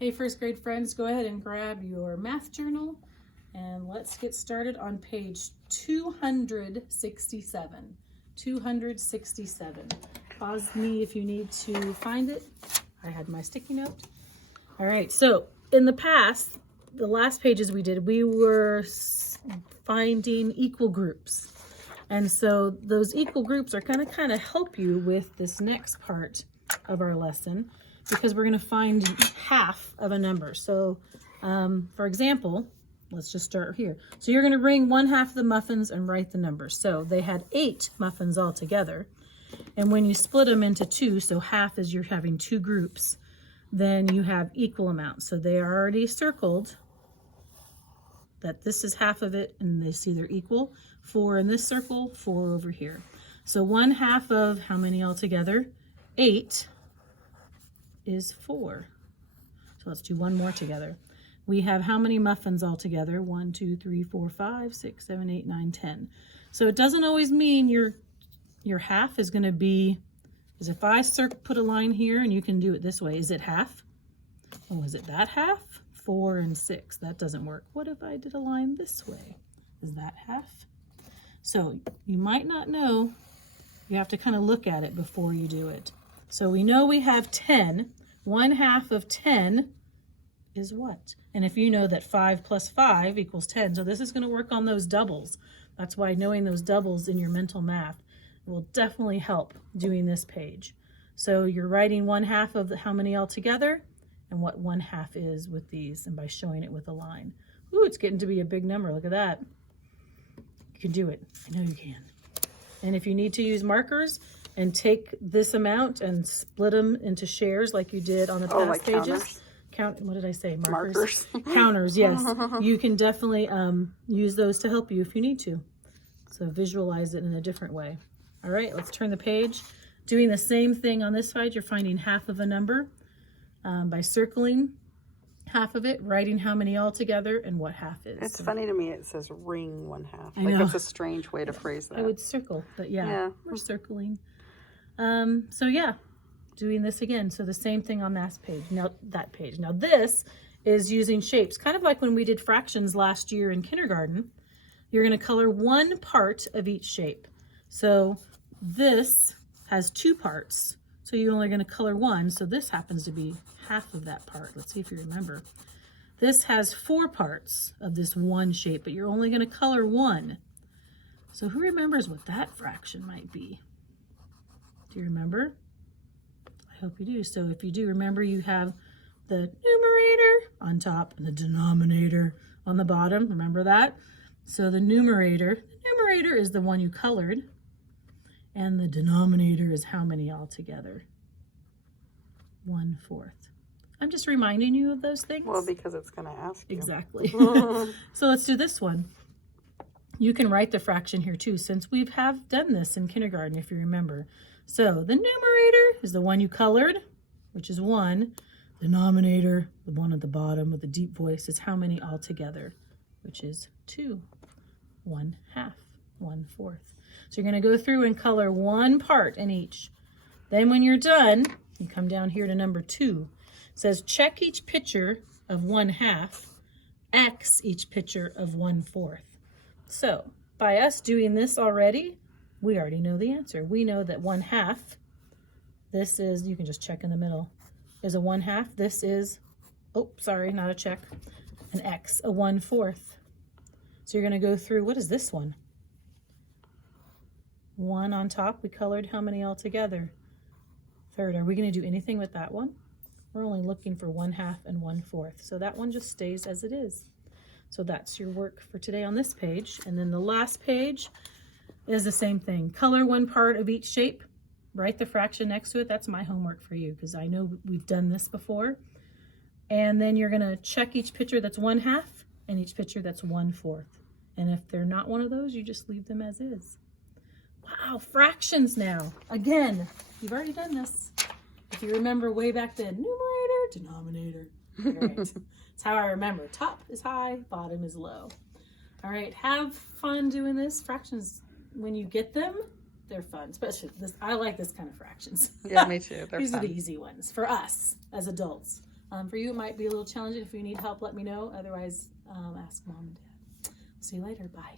Hey, first grade friends, go ahead and grab your math journal and let's get started on page 267. 267. Pause me if you need to find it. I had my sticky note. All right, so in the past, the last pages we did, we were finding equal groups. And so those equal groups are going to kind of help you with this next part of our lesson, because we're going to find half of a number. So for example, let's just start here. So you're going to bring 1/2 of the muffins and write the number. So they had 8 muffins all together. And when you split them into 2, so half is you're having 2 groups, then you have equal amounts. So they are already circled that this is half of it, and this either equal. 4 in this circle, 4 over here. So 1/2 of how many altogether? 8 is 4. So let's do one more together. We have how many muffins all together? 1, 2, 3, 4, 5, 6, 7, 8, 9, 10. So it doesn't always mean your half is going to be, because if I put a line here, and you can do it this way, is it half? Oh, is it that half? 4 and 6. That doesn't work. What if I did a line this way? Is that half? So you might not know. You have to kind of look at it before you do it. So we know we have 10. 1/2 of 10 is what? And if you know that 5 plus 5 equals 10, so this is going to work on those doubles. That's why knowing those doubles in your mental math will definitely help doing this page. So you're writing 1/2 of how many all together, and what 1/2 is with these, and by showing it with a line. Ooh, it's getting to be a big number. Look at that. You can do it. I know you can. And if you need to use markers and take this amount and split them into shares like you did on the past like pages. What did I say? Markers. Counters, yes. You can definitely use those to help you if you need to. So visualize it in a different way. All right, let's turn the page. Doing the same thing on this side, you're finding half of a number by circling half of it, writing how many all together and what half is. It's funny to me it says ring 1/2. I Like know. it's a strange way to phrase that. I would circle, but yeah. We're circling. So yeah, doing this again. So the same thing on that page. Now this is using shapes, kind of like when we did fractions last year in kindergarten. You're going to color one part of each shape. So this has 2 parts. So you're only going to color one. So this happens to be half of that part. Let's see if you remember. This has 4 parts of this one shape, but you're only going to color one. So who remembers what that fraction might be? Do you remember? I hope you do. So if you do, remember you have the numerator on top and the denominator on the bottom. Remember that? So the numerator is the one you colored, and the denominator is how many altogether? 1/4. I'm just reminding you of those things. Well, because it's going to ask you. Exactly. So let's do this one. You can write the fraction here too, since we have done this in kindergarten, if you remember. So the numerator is the one you colored, which is 1. The denominator, the one at the bottom with the deep voice, is how many altogether, which is 2. 1/2, 1/4. So you're going to go through and color one part in each. Then when you're done, you come down here to number 2. It says check each picture of 1/2, X each picture of 1/4. So by us doing this already, we already know the answer. We know that 1/2, this is, you can just check in the middle, is a 1/2. This is, oh, sorry, not a check, an X, a 1/4. So you're going to go through, what is this one? 1 on top, we colored how many all together? 3rd. Are we going to do anything with that one? We're only looking for 1/2 and 1/4. So that one just stays as it is. So that's your work for today on this page. And then the last page is the same thing. Color one part of each shape, write the fraction next to it. That's my homework for you, because I know we've done this before. And then you're going to check each picture that's 1/2 and each picture that's 1/4. And if they're not one of those, you just leave them as is. Wow, fractions now. Again, you've already done this. If you remember way back then, numerator, denominator. All right. That's how I remember. Top is high, bottom is low. All right, have fun doing this. Fractions, when you get them, they're fun. Especially this, I like this kind of fractions. Yeah, me too. They're These fun. are the easy ones for us as adults. For you, it might be a little challenging. If you need help, let me know. Otherwise, ask mom and dad. See you later. Bye.